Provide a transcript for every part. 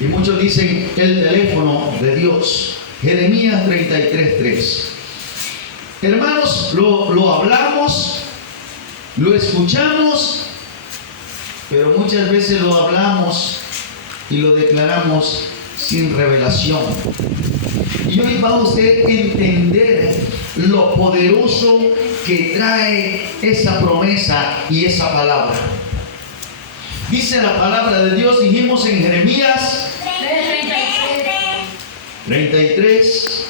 Y muchos dicen el teléfono de Dios. Jeremías 33:3. Hermanos, lo hablamos, lo escuchamos, pero muchas veces lo hablamos y lo declaramos sin revelación. Y hoy va usted a entender lo poderoso que trae esa promesa y esa palabra. Dice la palabra de Dios, dijimos en Jeremías 33.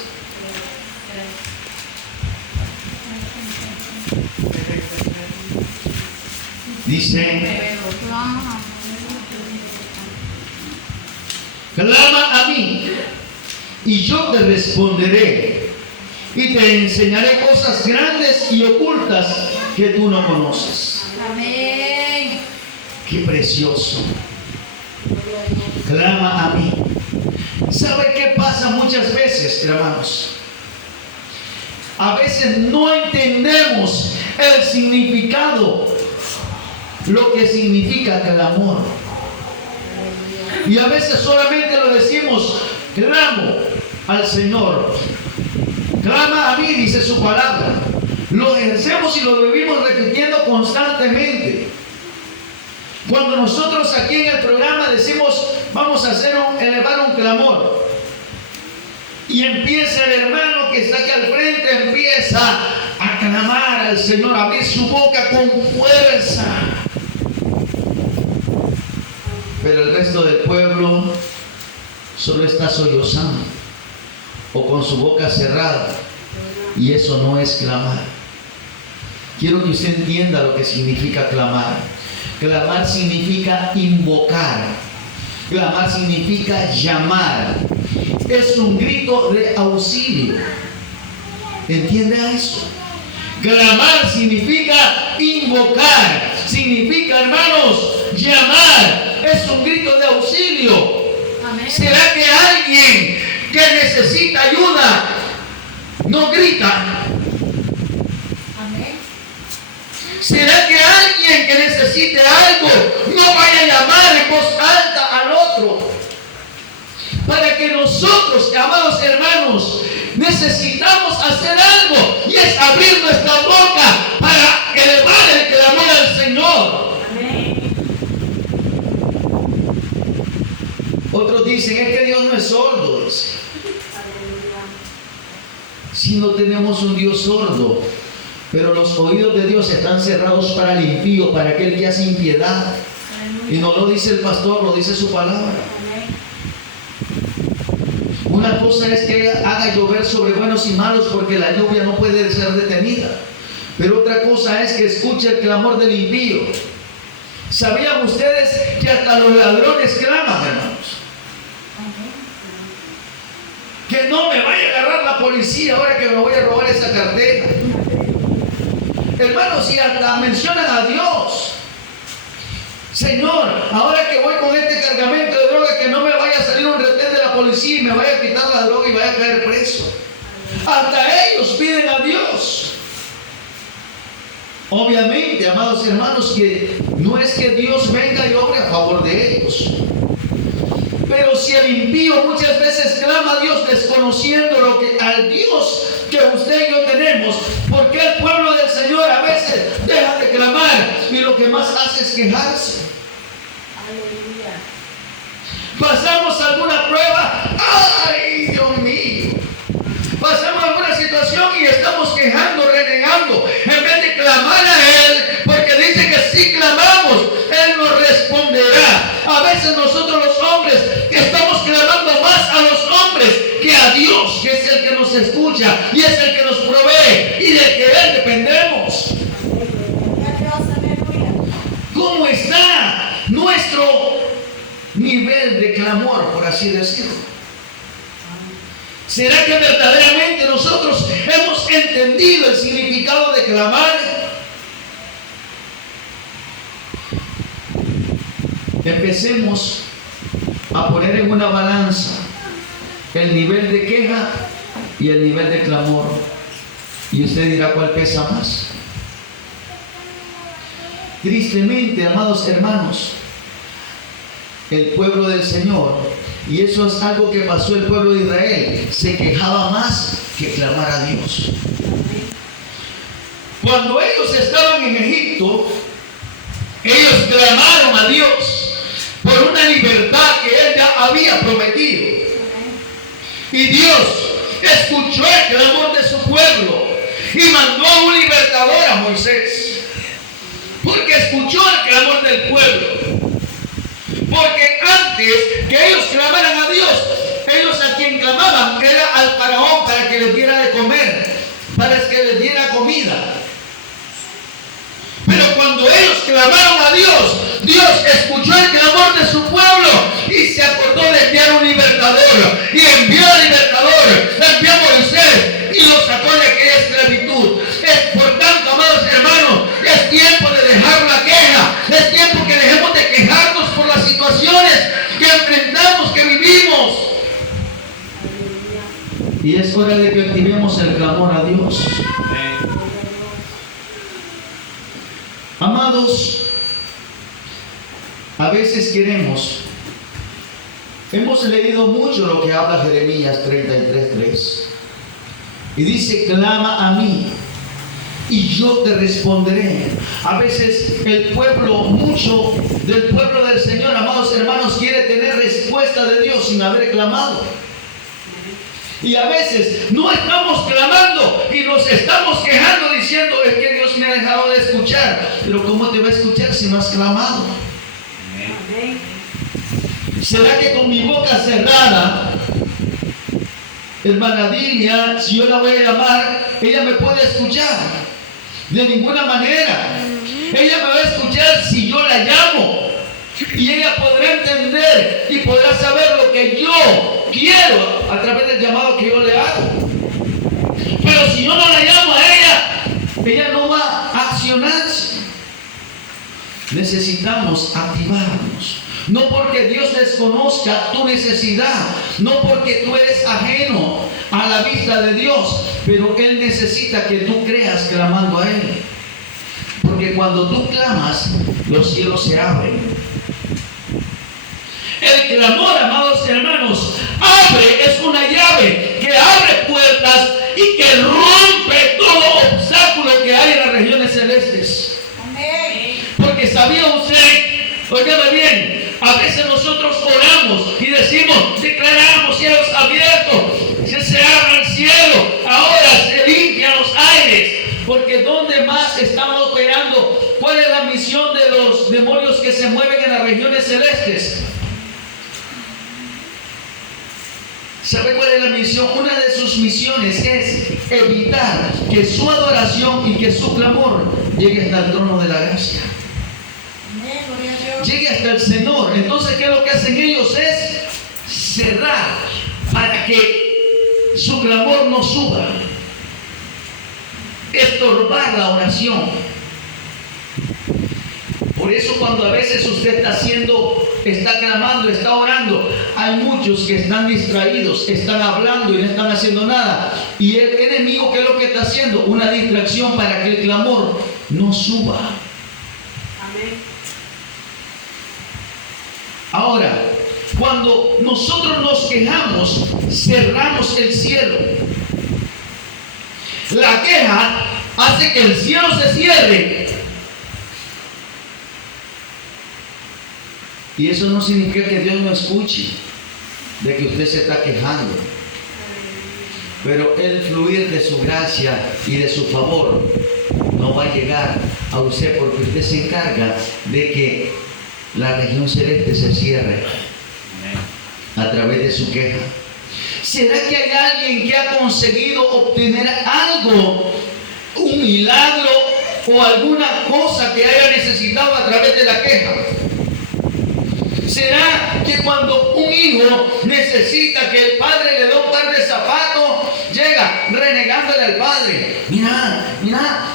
Dice: clama a mí y yo te responderé y te enseñaré cosas grandes y ocultas que tú no conoces. Amén. Qué precioso. Clama a mí. ¿Sabe qué pasa muchas veces, hermanos? A veces no entendemos el significado, lo que significa clamor. Y a veces solamente lo decimos: clamo al Señor. Clama a mí, dice su palabra. Lo ejercemos y lo vivimos repitiendo constantemente. Cuando nosotros aquí en el programa decimos: vamos a elevar un clamor, y empieza el hermano que está aquí al frente, empieza a clamar al Señor, a abrir su boca con fuerza. Pero el resto del pueblo solo está sollozando o con su boca cerrada, y eso no es clamar. Quiero que usted entienda lo que significa clamar. Clamar significa invocar. Clamar significa llamar. Es un grito de auxilio. ¿Entiende eso? Clamar significa invocar. Significa, hermanos, llamar. Es un grito de auxilio. Amén. ¿Será que alguien que necesita ayuda no grita? ¿Será que alguien que necesite algo no vaya a llamar en voz alta al otro? Para que nosotros, amados hermanos, necesitamos hacer algo, y es abrir nuestra boca para elevar el clamor al Señor. Amén. Otros dicen: es que Dios no es sordo. Si no tenemos un Dios sordo, pero los oídos de Dios están cerrados para el impío, para aquel que hace impiedad. Y no lo dice el pastor, lo dice su palabra. Una cosa es que haga llover sobre buenos y malos, porque la lluvia no puede ser detenida. Pero otra cosa es que escuche el clamor del impío. ¿Sabían ustedes que hasta los ladrones claman, hermanos? Que no me vaya a agarrar la policía ahora que me voy a robar esa cartera. Hermanos, y hasta mencionan a Dios. Señor, ahora que voy con este cargamento de droga, que no me vaya a salir un retén de la policía y me vaya a quitar la droga y vaya a caer preso. Hasta ellos piden a Dios. Obviamente, amados hermanos, que no es que Dios venga y obre a favor de ellos. Pero si el impío muchas veces clama a Dios desconociendo lo que al Dios que usted y yo tenemos, porque el pueblo del Señor a veces deja de clamar y lo que más hace es quejarse. Aleluya. Pasamos alguna prueba, ¡ay, Dios mío! Pasamos alguna situación y estamos quejando, renegando, en vez de clamar a Él, porque dice que si clamamos, Él nos responderá. A veces nosotros los hombres estamos clamando más a los hombres que a Dios, que es el que nos escucha y es el que nos provee y de que Él dependemos. ¿Cómo está nuestro nivel de clamor, por así decirlo? ¿Será que verdaderamente nosotros hemos entendido el significado de clamar? Empecemos a poner en una balanza el nivel de queja y el nivel de clamor, y usted dirá cuál pesa más. Tristemente, amados hermanos, el pueblo del Señor, y eso es algo que pasó el pueblo de Israel, se quejaba más que clamar a Dios. Cuando ellos estaban en Egipto, ellos clamaron a Dios por una libertad que Él ya había prometido. Y Dios escuchó el clamor de su pueblo y mandó a un libertador, a Moisés, porque escuchó el clamor del pueblo. Porque antes que ellos clamaran a Dios, ellos a quien clamaban era al faraón para que les diera de comer, para que les diera comida. Pero cuando ellos clamaron a Dios, Dios escuchó el clamor de su pueblo y se acordó de enviar un libertador. Y envió al libertador, envió a Moisés y los sacó de aquella esclavitud. Por tanto, amados hermanos, es tiempo de dejar la queja. Es tiempo que dejemos de quejarnos por las situaciones que enfrentamos, que vivimos. Y es hora de que activemos el clamor a Dios. Amados, a veces hemos leído mucho lo que habla Jeremías 33:3. Y dice, clama a mí y yo te responderé. A veces mucho del pueblo del Señor, amados hermanos, quiere tener respuesta de Dios sin haber clamado. Y a veces no estamos clamando y nos estamos quejando diciendo, es que Dios me ha dejado de escuchar. Pero ¿cómo te va a escuchar si no has clamado? Amén. ¿Será que con mi boca cerrada, hermana Dilia, si yo la voy a llamar, ella me puede escuchar? De ninguna manera. Ella me va a escuchar si yo la llamo. Y ella podrá entender y podrá saber lo que yo quiero a través del llamado que yo le hago. Pero si yo no la llamo a ella no va a accionarse. Necesitamos activarnos. No porque Dios desconozca tu necesidad, no porque tú eres ajeno a la vista de Dios, pero Él necesita que tú creas clamando a Él. Porque cuando tú clamas, los cielos se abren. El clamor, amados hermanos, es una llave que abre puertas y que rompe todo obstáculo que hay en las regiones celestes. Amén. Porque sabía usted, óigame bien, a veces nosotros oramos y decimos, declaramos cielos abiertos, que se abra el cielo, ahora se limpian los aires. Porque ¿dónde más estamos operando? ¿Cuál es la misión de los demonios que se mueven en las regiones celestes? ¿Sabe cuál es la misión? Una de sus misiones es evitar que su adoración y que su clamor llegue hasta el trono de la gracia. Llegue hasta el Señor. Entonces, ¿qué es lo que hacen ellos? Es cerrar para que su clamor no suba. Estorbar la oración. Por eso cuando a veces usted está clamando, está orando, hay muchos que están distraídos, están hablando y no están haciendo nada. Y el enemigo, ¿qué es lo que está haciendo? Una distracción para que el clamor no suba. Amén. Ahora, cuando nosotros nos quejamos, cerramos el cielo. La queja hace que el cielo se cierre. Y eso no significa que Dios no escuche de que usted se está quejando. Pero el fluir de su gracia y de su favor no va a llegar a usted porque usted se encarga de que la región celeste se cierre a través de su queja. ¿Será que hay alguien que ha conseguido obtener algo, un milagro o alguna cosa que haya necesitado a través de la queja? ¿Será que cuando un hijo necesita que el padre le dé un par de zapatos, llega renegándole al padre? Mira,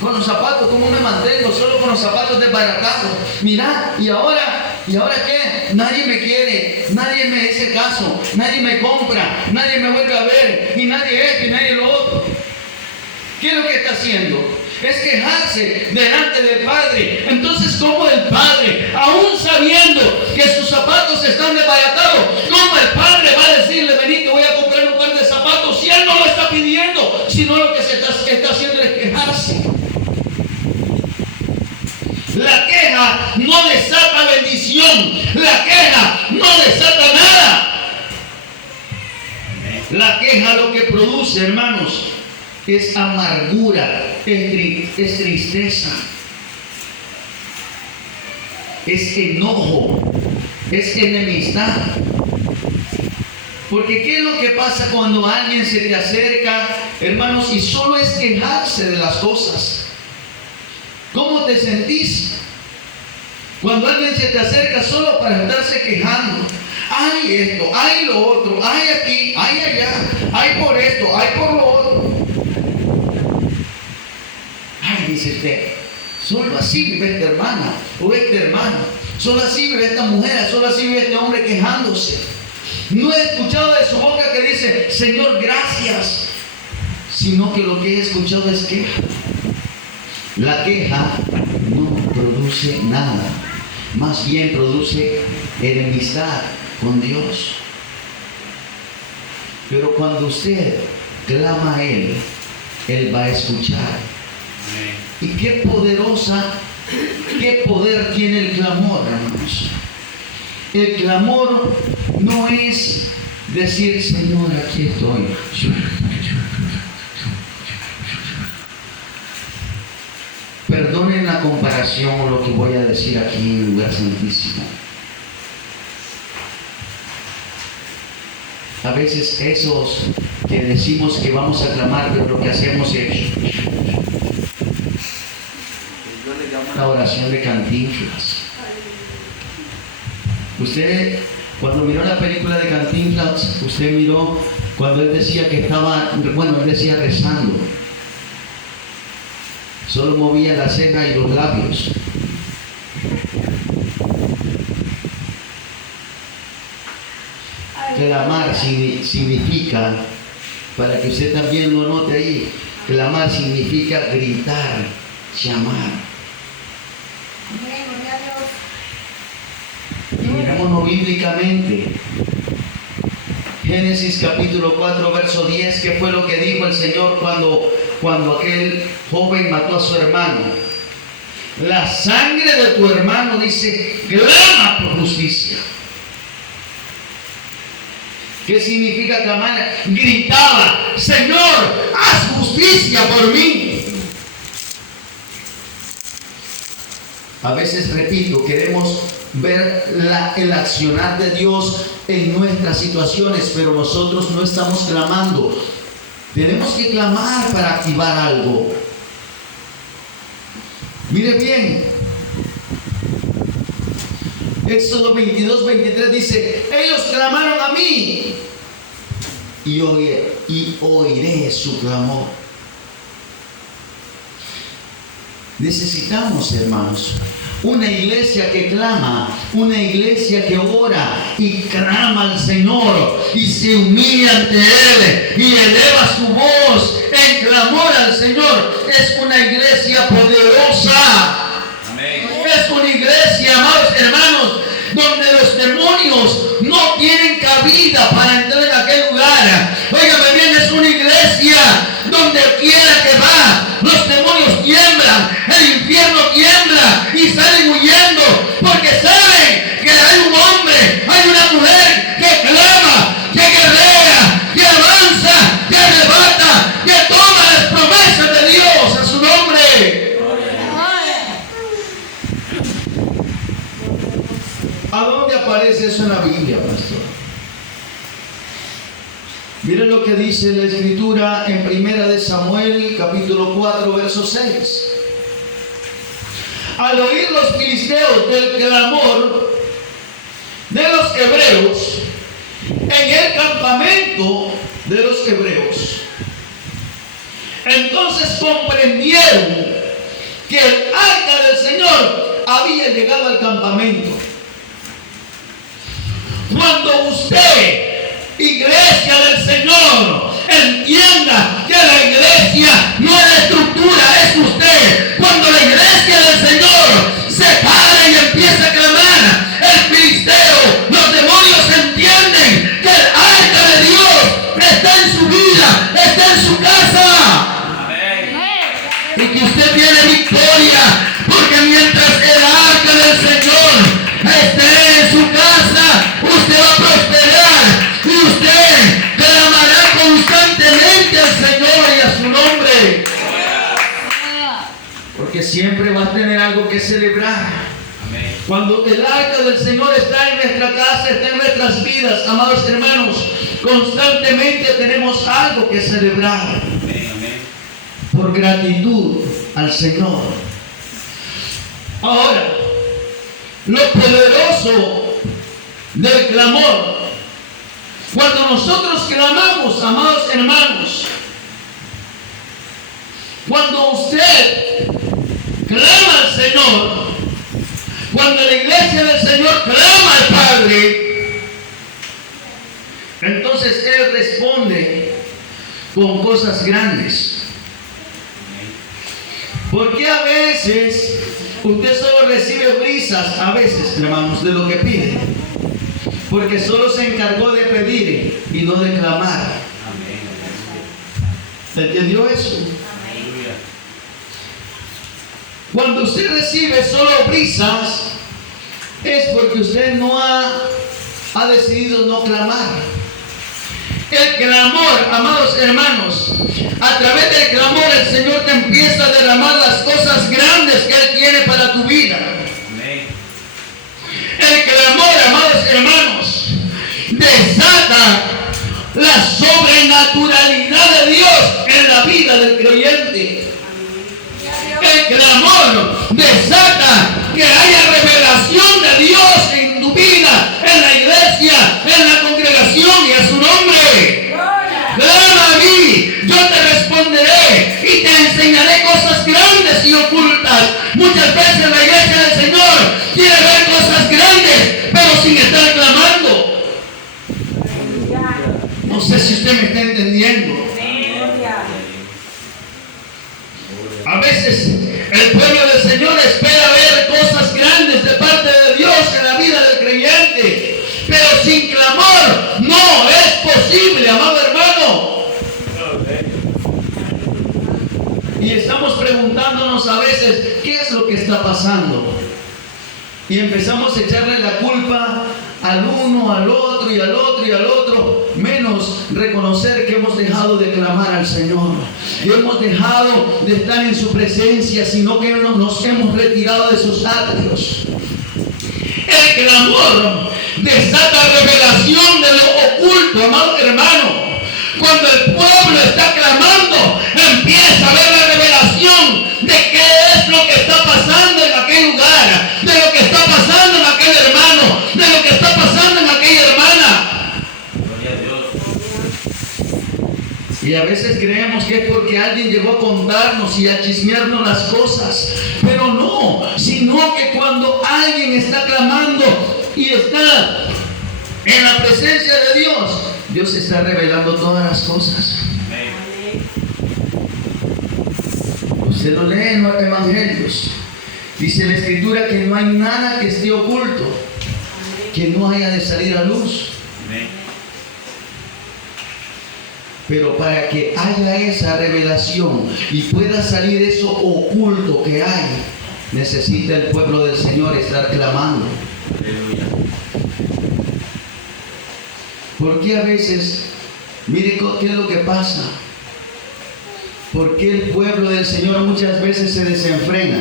con los zapatos, ¿cómo me mantengo? Solo con los zapatos desbaratados. Mira, ¿y ahora qué? Nadie me quiere, nadie me hace caso, nadie me compra, nadie me vuelve a ver, y nadie esto y nadie lo otro. ¿Qué es lo que está haciendo? Es quejarse delante del Padre. Entonces, ¿cómo el Padre, aún sabiendo que sus zapatos están desbaratados. ¿Cómo el padre va a decirle, vení, te voy a comprar un par de zapatos, si él no lo está pidiendo, sino lo que se está haciendo es quejarse? La queja no desata bendición. La queja no desata nada. La queja lo que produce, hermanos, es amargura, es tristeza, es enojo, es enemistad. Porque ¿qué es lo que pasa cuando alguien se te acerca, hermanos, y solo es quejarse de las cosas? ¿Cómo te sentís cuando alguien se te acerca solo para estarse quejando? Hay esto, hay lo otro, hay aquí, hay allá, hay por esto, hay por lo otro. Ay, dice usted, solo así vive esta hermana o este hermano, solo así vive esta mujer, solo así vive este hombre quejándose. No he escuchado de su boca que dice, Señor, gracias, sino que lo que he escuchado es queja. La queja no produce nada, más bien produce enemistad con Dios. Pero cuando usted clama a Él, Él va a escuchar. Y qué poder tiene el clamor, hermanos. El clamor no es decir, Señor, aquí estoy. Perdonen la comparación o lo que voy a decir aquí en el lugar santísimo. A veces esos que decimos que vamos a clamar, pero lo que hacemos es una oración de Cantinflas. Usted, cuando miró la película de Cantinflas, usted miró cuando él decía que estaba, él decía rezando. Solo movía la ceja y los labios. Clamar significa, para que usted también lo note ahí, clamar significa gritar, llamar. Y mirámonos bíblicamente. Génesis capítulo 4, verso 10, ¿qué fue lo que dijo el Señor cuando aquel joven mató a su hermano? La sangre de tu hermano, dice, clama por justicia. ¿Qué significa clamar? Gritaba, Señor, haz justicia por mí. A veces, repito, queremos ver el accionar de Dios en nuestras situaciones, pero nosotros no estamos clamando. Tenemos que clamar para activar algo. Mire bien, Éxodo 22, 23 dice, ellos clamaron a mí y oiré su clamor. Necesitamos, hermanos, una iglesia que clama, una iglesia que ora y clama al Señor y se humilla ante Él y eleva su voz en clamor al Señor. Es una iglesia poderosa. Amén. Es una iglesia, amados hermanos, donde los demonios no tienen cabida para entrar en aquel lugar. Óigame bien, es una iglesia donde quiera que va, los demonios tiemblan, el infierno tiembla y salen huyendo, porque saben que hay un hombre, hay una mujer que clama, que guerrea, que avanza, que arrebata, que toma las promesas de Dios a su nombre. ¿A dónde aparece eso en la Biblia, pastor? Miren lo que dice la Escritura en 1 Samuel, capítulo 4, verso 6. Al oír los filisteos del clamor de los hebreos en el campamento de los hebreos, entonces comprendieron que el arca del Señor había llegado al campamento. Cuando usted, iglesia del Señor, entienda que la iglesia no es la estructura, es usted. Cuando la iglesia del Señor se para y empieza a clamar, el filisteo siempre vas a tener algo que celebrar. Amén. Cuando el arca del Señor está en nuestra casa, está en nuestras vidas, amados hermanos, constantemente tenemos algo que celebrar. Amén. Amén. Por gratitud al Señor. Ahora, lo poderoso del clamor. Cuando nosotros clamamos, amados hermanos, cuando usted clama al Señor, cuando la iglesia del Señor clama al Padre, entonces Él responde con cosas grandes. Porque a veces usted solo recibe brisas, a veces, hermanos, de lo que pide? Porque solo se encargó de pedir y no de clamar. Amén. ¿Entendió eso? Aleluya. Cuando usted recibe solo brisas, es porque usted no ha decidido no clamar. El clamor, amados hermanos, a través del clamor el Señor te empieza a derramar las cosas grandes que Él tiene para tu vida. Amén. El clamor, amados hermanos, desata la sobrenaturalidad de Dios en la vida del creyente. El clamor desata que haya revelación de Dios en tu vida, en la iglesia, en la congregación y a su nombre. Clama a mí, yo te responderé y te enseñaré cosas grandes y ocultas. Muchas veces la iglesia del Señor quiere ver cosas grandes, pero sin estar clamando. No sé si usted me está entendiendo. A veces el pueblo del Señor espera ver cosas grandes de parte de Dios en la vida del creyente, pero sin clamor no es posible, amado hermano. Y estamos preguntándonos a veces, ¿qué es lo que está pasando? Y empezamos a echarle la culpa al uno, al otro y al otro y al otro, menos reconocer que hemos dejado de clamar al Señor, y hemos dejado de estar en su presencia, sino que nos hemos retirado de sus atrios. El clamor desata revelación de lo oculto, amado hermano. Cuando el pueblo está clamando, empieza a ver la revelación de qué es lo que está pasando en aquel lugar, de lo que está pasando en aquel hermano, de lo que está pasando en aquella hermana. Gloria a Dios. Y a veces creemos que es porque alguien llegó a contarnos y a chismearnos las cosas, pero no, sino que cuando alguien está clamando y está en la presencia de Dios, Dios está revelando todas las cosas. Amén. Usted lo lee en los evangelios. Dice la escritura que no hay nada que esté oculto, que no haya de salir a luz. Amén. Pero para que haya esa revelación y pueda salir eso oculto que hay, necesita el pueblo del Señor estar clamando. Aleluya. Porque a veces, mire qué es lo que pasa. Porque el pueblo del Señor muchas veces se desenfrena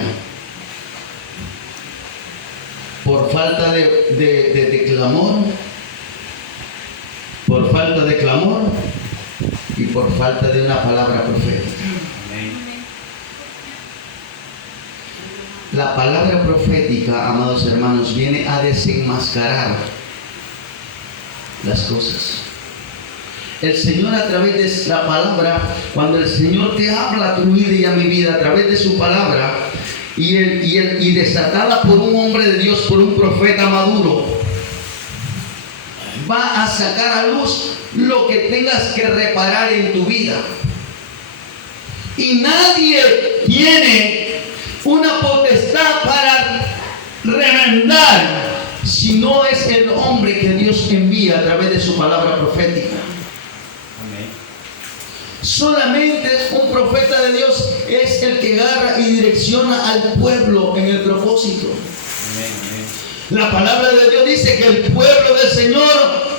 por falta de clamor, por falta de clamor y por falta de una palabra profética. Amén. La palabra profética, amados hermanos, viene a desenmascarar las cosas. El Señor a través de la palabra, cuando el Señor te habla a tu vida y a mi vida a través de su palabra y desatada por un hombre de Dios, por un profeta maduro, va a sacar a luz lo que tengas que reparar en tu vida. Y nadie tiene una potestad para remendar si no es el hombre que Dios envía a través de su palabra profética. Amén. Solamente un profeta de Dios es el que agarra y direcciona al pueblo en el propósito. Amén. Amén. La palabra de Dios dice que el pueblo del Señor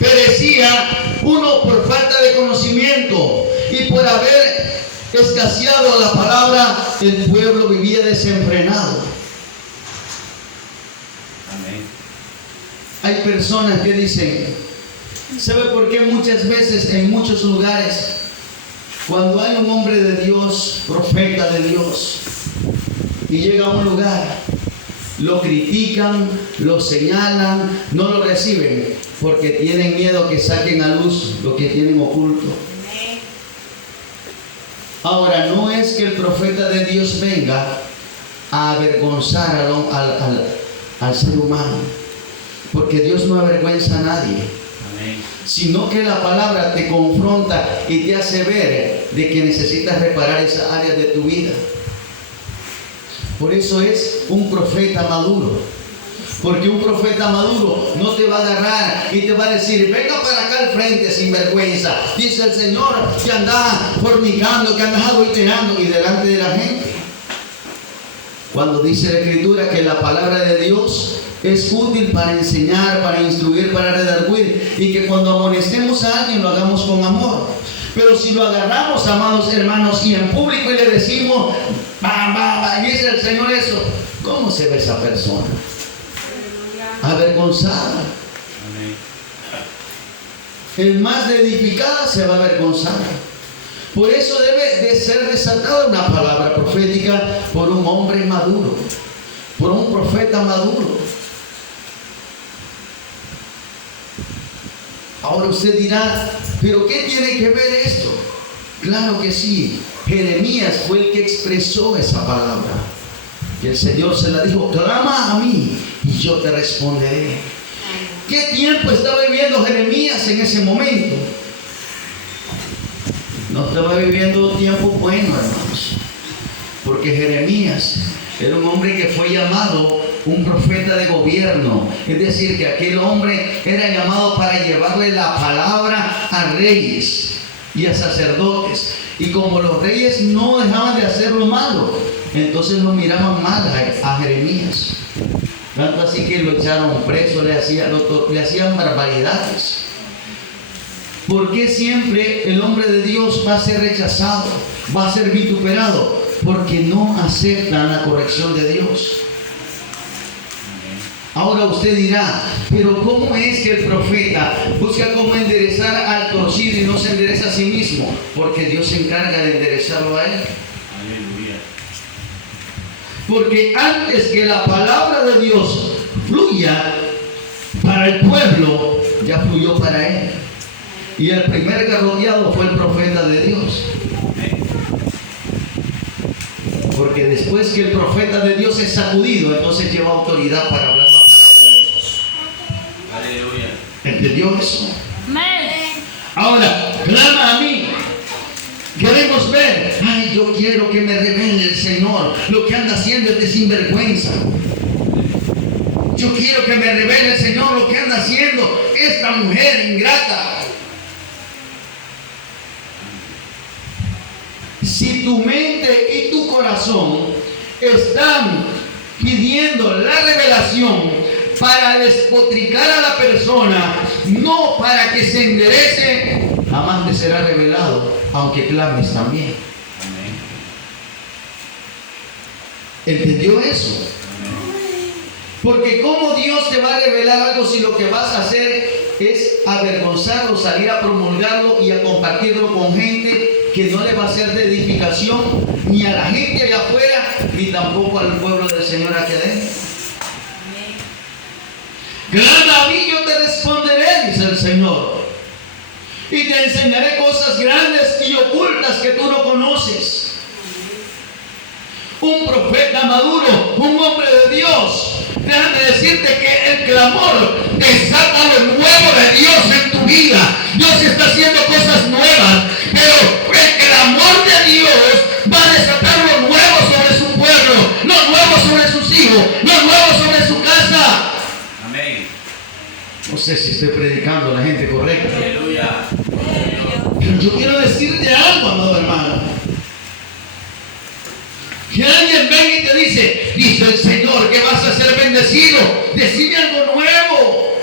perecía, uno por falta de conocimiento y por haber escaseado la palabra, el pueblo vivía desenfrenado. Amén. Hay personas que dicen, ¿sabe por qué muchas veces en muchos lugares, cuando hay un hombre de Dios, profeta de Dios, y llega a un lugar, lo critican, lo señalan, no lo reciben, porque tienen miedo que saquen a luz lo que tienen oculto? Ahora, no es que el profeta de Dios venga a avergonzar al ser humano, porque Dios no avergüenza a nadie, Amén. sino que la palabra te confronta y te hace ver de que necesitas reparar esa área de tu vida. Por eso es un profeta maduro, porque un profeta maduro no te va a agarrar y te va a decir, venga para acá al frente sin vergüenza, dice el Señor, que anda fornicando, que anda adulterando, y delante de la gente. Cuando dice la Escritura que la palabra de Dios es útil para enseñar, para instruir, para redarguir, y que cuando amonestemos a alguien lo hagamos con amor. Pero si lo agarramos, amados hermanos, y en público y le decimos, y dice el Señor eso, ¿cómo se ve esa persona? Avergonzada. Amén. El más de edificada se va a avergonzar. Por eso debe de ser desatada una palabra profética por un hombre maduro, por un profeta maduro. Ahora usted dirá, ¿pero qué tiene que ver esto? Claro que sí. Jeremías fue el que expresó esa palabra. Que el Señor se la dijo, clama a mí y yo te responderé. ¿Qué tiempo estaba viviendo Jeremías en ese momento? No estaba viviendo tiempo bueno, hermanos. Porque Jeremías era un hombre que fue llamado un profeta de gobierno. Es decir, que aquel hombre era llamado para llevarle la palabra a reyes y a sacerdotes. Y como los reyes no dejaban de hacer lo malo, entonces lo miraban mal a Jeremías. Tanto así que lo echaron preso, le hacían barbaridades. ¿Por qué siempre el hombre de Dios va a ser rechazado, va a ser vituperado? Porque no aceptan la corrección de Dios. Ahora usted dirá, pero ¿cómo es que el profeta busca cómo enderezar al torcido y no se endereza a sí mismo? Porque Dios se encarga de enderezarlo a él. Aleluya. Porque antes que la palabra de Dios fluya para el pueblo, ya fluyó para él. Y el primer garroteado fue el profeta de Dios. Porque después que el profeta de Dios es sacudido, entonces lleva autoridad para hablar la palabra de Dios. Aleluya. ¿Entendió eso? Amén. Ahora, clama a mí. Queremos ver, ay, yo quiero que me revele el Señor lo que anda haciendo este sinvergüenza. Yo quiero que me revele el Señor lo que anda haciendo esta mujer ingrata. Si tu mente y tu corazón están pidiendo la revelación para despotricar a la persona, no para que se enderece, jamás te será revelado, aunque clames también. Amén. ¿Entendió eso? Amén. Porque ¿cómo Dios te va a revelar algo si lo que vas a hacer es avergonzarlo, salir a promulgarlo y a compartirlo con gente que no le va a ser de edificación ni a la gente allá afuera, ni tampoco al pueblo del Señor aquí adentro? Clama a mí, yo te responderé, dice el Señor, y te enseñaré cosas grandes y ocultas que tú no conoces. Un profeta maduro, un hombre de Dios, déjame decirte que el clamor desata lo nuevo de Dios en tu vida. Dios está haciendo cosas nuevas, pero el clamor de Dios va a desatar lo nuevo sobre su pueblo, lo nuevo sobre sus hijos, lo nuevo sobre su casa. Amén. No sé si estoy predicando a la gente correcta, Aleluya. pero yo quiero decirte algo, amado hermano. Que alguien venga y te dice el Señor que vas a ser bendecido, decime algo nuevo.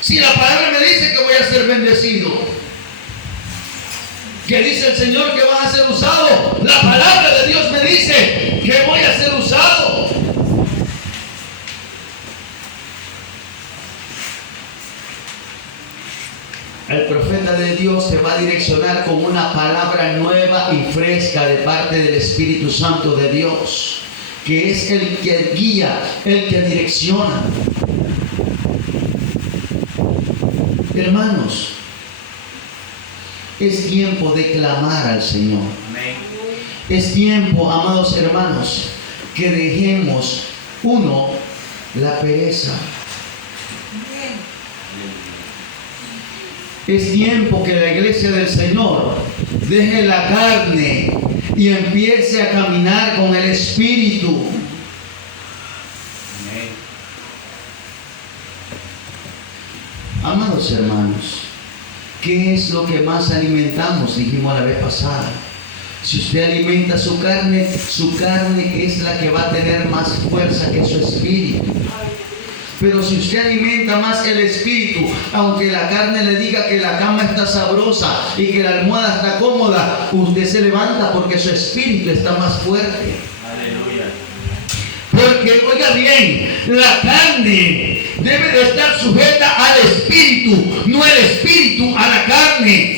Si la palabra me dice que voy a ser bendecido, que dice el Señor que vas a ser usado. La palabra de Dios me dice que voy a ser usado. El profeta de Dios se va a direccionar con una palabra nueva y fresca de parte del Espíritu Santo de Dios, que es el que guía, el que direcciona. Hermanos, es tiempo de clamar al Señor. Amén. Es tiempo, amados hermanos, que dejemos, uno, la pereza. Es tiempo que la iglesia del Señor deje la carne y empiece a caminar con el Espíritu. Amén. Amados hermanos, ¿qué es lo que más alimentamos? Dijimos la vez pasada. Si usted alimenta su carne es la que va a tener más fuerza que su espíritu. Pero si usted alimenta más el espíritu, aunque la carne le diga que la cama está sabrosa y que la almohada está cómoda, usted se levanta porque su espíritu está más fuerte. Aleluya. Porque, oiga bien, la carne debe de estar sujeta al espíritu, no el espíritu a la carne.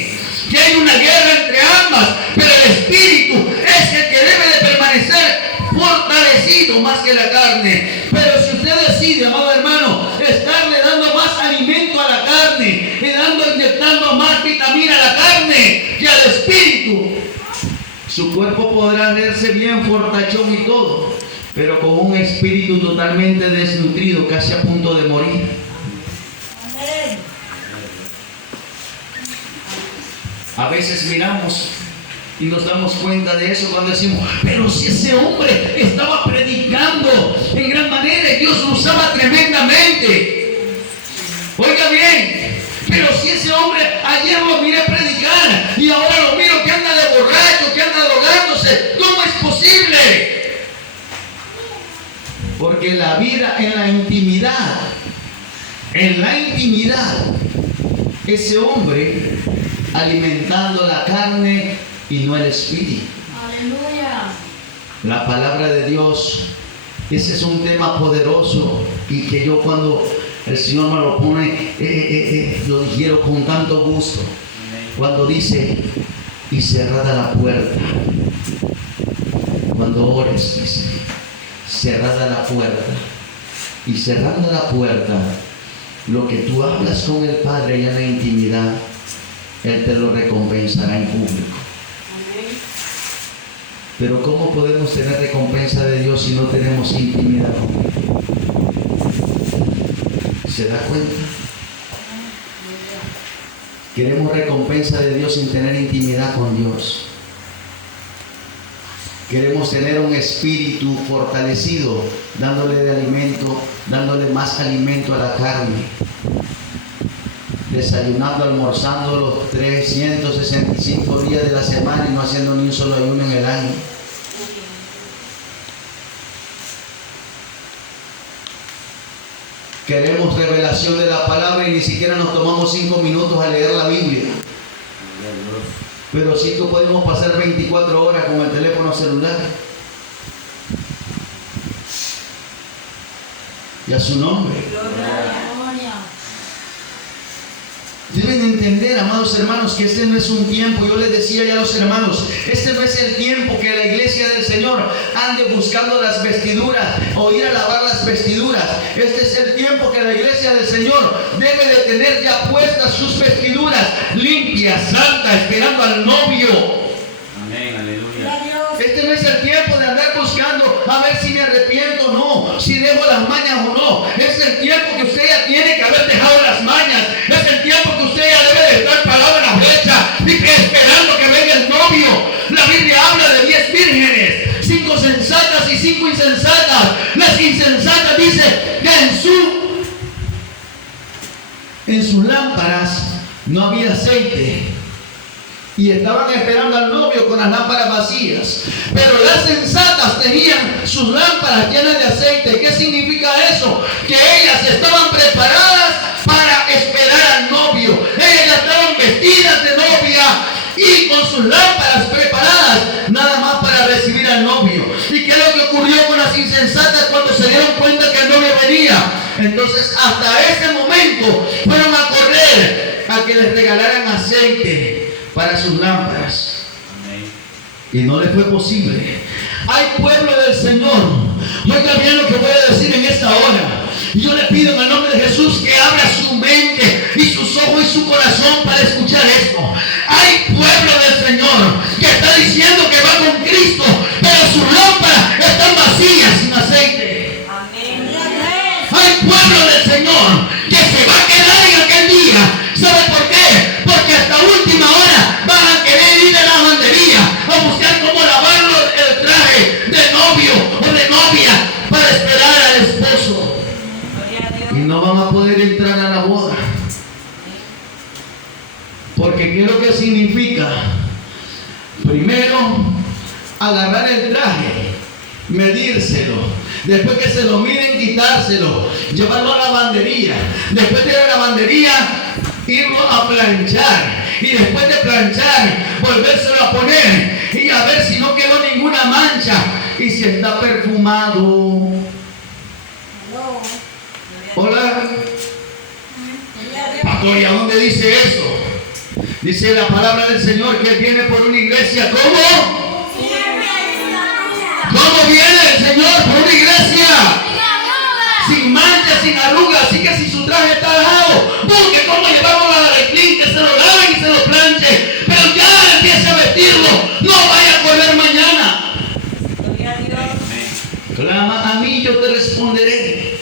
Que hay una guerra entre ambas, pero el espíritu es el que debe de permanecer fortalecido más que la carne. Pero si usted decide, amado hermano, estarle dando más alimento a la carne y inyectando más vitamina a la carne que al espíritu, su cuerpo podrá verse bien fortachón y todo, pero con un espíritu totalmente desnutrido, casi a punto de morir. A veces miramos y nos damos cuenta de eso cuando decimos, pero si ese hombre estaba predicando en gran manera y Dios lo usaba tremendamente. Oiga bien, pero si ese hombre ayer lo miré predicar y ahora lo miro que anda de borracho, que anda drogándose, ¿cómo es posible? Porque la vida en la intimidad, ese hombre alimentando la carne y no el espíritu. Aleluya. La palabra de Dios, ese es un tema poderoso y que yo cuando el Señor me lo pone, lo digiero con tanto gusto. Cuando dice, y cerrada la puerta, cuando ores, dice, cerrada la puerta, y cerrando la puerta, lo que tú hablas con el Padre ya en la intimidad, Él te lo recompensará en público. Pero ¿cómo podemos tener recompensa de Dios si no tenemos intimidad con Él? ¿Se da cuenta? Queremos recompensa de Dios sin tener intimidad con Dios. Queremos tener un espíritu fortalecido, dándole más alimento a la carne. Desayunando, almorzando los 365 días de la semana y no haciendo ni un solo ayuno en el año. Queremos revelación de la palabra y ni siquiera nos tomamos 5 minutos a leer la Biblia. Pero sí que podemos pasar 24 horas con el teléfono celular. Y a su nombre. Deben entender, amados hermanos, que este no es un tiempo, yo les decía ya a los hermanos, este no es el tiempo que la iglesia del Señor ande buscando las vestiduras o ir a lavar las vestiduras. Este es el tiempo que la iglesia del Señor debe de tener ya puestas sus vestiduras limpias, santas, esperando al novio. Amén, aleluya. Este no es el tiempo de andar buscando a ver si me arrepiento o no, si dejo las mañas o no. Es el tiempo que usted ya tiene que haber dejado las mañas. Es el tiempo que usted ya debe de estar parado en la brecha y esperando que venga el novio. La Biblia habla de 10 vírgenes, 5 sensatas y 5 insensatas. Las insensatas dice que en sus lámparas no había aceite. Y estaban esperando al novio con las lámparas vacías. Pero las sensatas tenían sus lámparas llenas de aceite. ¿Qué significa eso? Que ellas estaban preparadas para esperar al novio. Ellas estaban vestidas de novia y con sus Entonces hasta ese momento fueron a correr a que les regalaran aceite para sus lámparas. Amén. Y no les fue posible. Hay pueblo del Señor. Oiga bien lo que voy a decir en esta hora. Yo le pido en el nombre de Jesús que abra su mente y sus ojos y su corazón para escuchar esto. Hay pueblo del Señor que está diciendo que va con Cristo, pero sus lámparas están vacías sin aceite. Amén. Hay pueblo del Señor que se va a quedar en aquel día. ¿Sabe por qué? Porque hasta última hora van a querer ir a la lavandería a buscar cómo lavar el traje de novio o de novia para esperar al esposo. Y no van a poder entrar a la boda. Porque ¿qué es lo que significa? Primero, agarrar el traje, medírselo. Después que se lo miren, quitárselo, llevarlo a la lavandería. Después de la lavandería, irlo a planchar. Y después de planchar, volvérselo a poner. Y a ver si no quedó ninguna mancha. Y si está perfumado. Hola. Pastor, ¿y a dónde dice eso? Dice la palabra del Señor que Él viene por una iglesia. ¿Cómo? ¿Cómo viene el Señor por una iglesia? Sin mancha, sin arrugas. Así que si su traje está dejado, busque cómo llevarlo a la reclín, que se lo laven y se lo planche. Pero ya empiece a vestirlo. No vaya a correr mañana. Clama a mí, yo te responderé.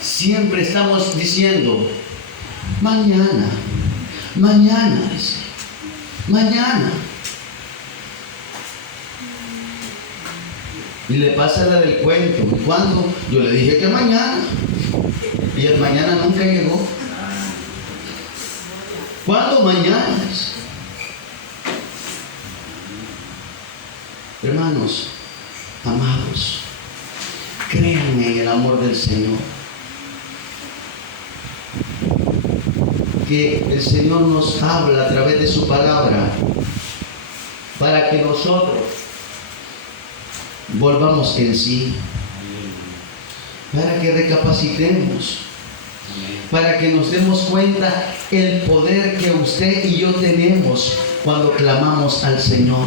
Siempre estamos diciendo, mañana, mañana, mañana. Y le pasa la del cuento. ¿Cuándo? Yo le dije que mañana. Y el mañana nunca llegó. ¿Cuándo? Mañana. Hermanos, amados, créanme en el amor del Señor. Que el Señor nos habla a través de su palabra para que nosotros volvamos en sí, para que recapacitemos, para que nos demos cuenta el poder que usted y yo tenemos cuando clamamos al Señor.